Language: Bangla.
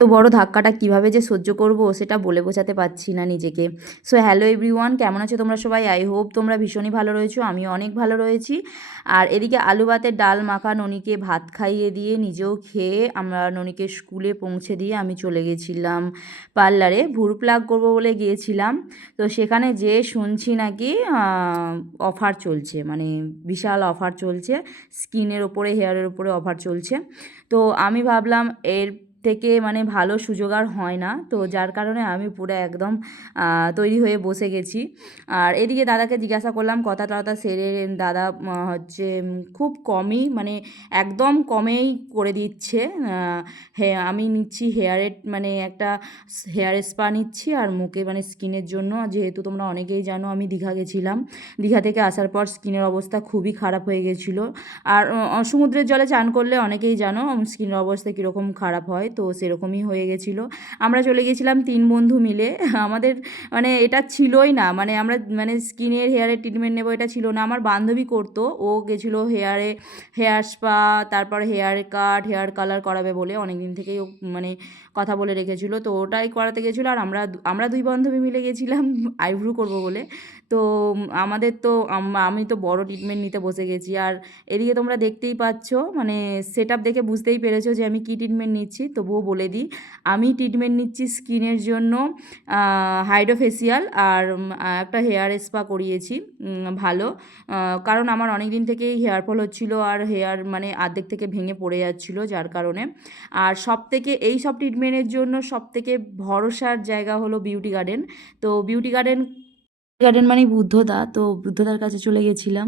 তো বড় ধাক্কাটা কিভাবে যে সহ্য করব সেটা বলে বোঝাতে পারছি না নিজেকে। সো হ্যালো এভরিওয়ান, কেমন আছো তোমরা সবাই? আই হোপ তোমরা ভীষণই ভালো রয়েছো, আমিও অনেক ভালো রয়েছি। আর এদিকে আলু ভাতের ডাল মাখা ননিকে ভাত খাইয়ে দিয়ে নিজেও খেয়ে আমরা ননিকে স্কুলে পৌঁছে দিয়ে আমি চলে গেছিলাম পার্লারে। ভুরু প্লাক করবো বলে গিয়েছিলাম। তো সেখানে যেয়ে শুনছি নাকি অফার চলছে, মানে বিশাল অফার চলছে, স্কিনের ওপরে হেয়ারের ওপরে অফার চলছে। তো আমি ভাবলাম এর থেকে মানে ভালো সুযোগ আর হয় না, তো যার কারণে আমি পুরো একদম তৈরি হয়ে বসে গেছি। আর এদিকে দাদাকে জিজ্ঞাসা করলাম, কথা টথা সেরে দাদা হচ্ছে খুব কমই, মানে একদম কমেই করে দিচ্ছে। আমি নিচ্ছি হেয়ারের, মানে একটা হেয়ার স্পা নিচ্ছি আর মুখে মানে স্কিনের জন্য, যেহেতু তোমরা অনেকেই জানো আমি দীঘা গেছিলাম। দীঘা থেকে আসার পর স্কিনের অবস্থা খুবই খারাপ হয়ে গেছিলো। আর সমুদ্রের জলে চান করলে অনেকেই জানো স্কিনের অবস্থা কীরকম খারাপ হয়, তো সেরকমই হয়ে গেছিলো। আমরা চলে গেছিলাম 3 বন্ধু মিলে। আমাদের মানে এটা ছিলই না, মানে আমরা মানে স্কিনের হেয়ারের ট্রিটমেন্ট নেবো এটা ছিল না। আমার বান্ধবী করতো, ও গেছিলো হেয়ার স্পা, তারপর হেয়ার কাট, হেয়ার কালার করাবে বলে অনেক দিন থেকেই ও মানে কথা বলে রেখেছিলো, তো ওটাই করাতে গেছিলো। আর আমরা 2 বান্ধবী মিলে গেছিলাম আইব্রু করবো বলে। তো আমাদের তো আমি তো বড় ট্রিটমেন্ট নিতে বসে গেছি। আর এদিকে তোমরা দেখতেই পাচ্ছ, মানে সেটআপ দেখে বুঝতেই পেরেছো যে আমি কী ট্রিটমেন্ট নিচ্ছি। তবুও বলে দিই, আমি ট্রিটমেন্ট নিচ্ছি স্কিনের জন্য হাইড্রোফেসিয়াল আর একটা হেয়ার স্পা করিয়েছি ভালো। কারণ আমার অনেক দিন থেকেই হেয়ার ফল হচ্ছিলো আর হেয়ার মানে অর্ধেক থেকে ভেঙে পড়ে যাচ্ছিলো, যার কারণে। আর সবথেকে এই সব ট্রিটমেন্টের জন্য সবথেকে ভরসার জায়গা হলো বিউটি গার্ডেন। তো বিউটি গার্ডেন মানেই বুদ্ধদা, তো বুদ্ধদার কাছে চলে গেছিলাম।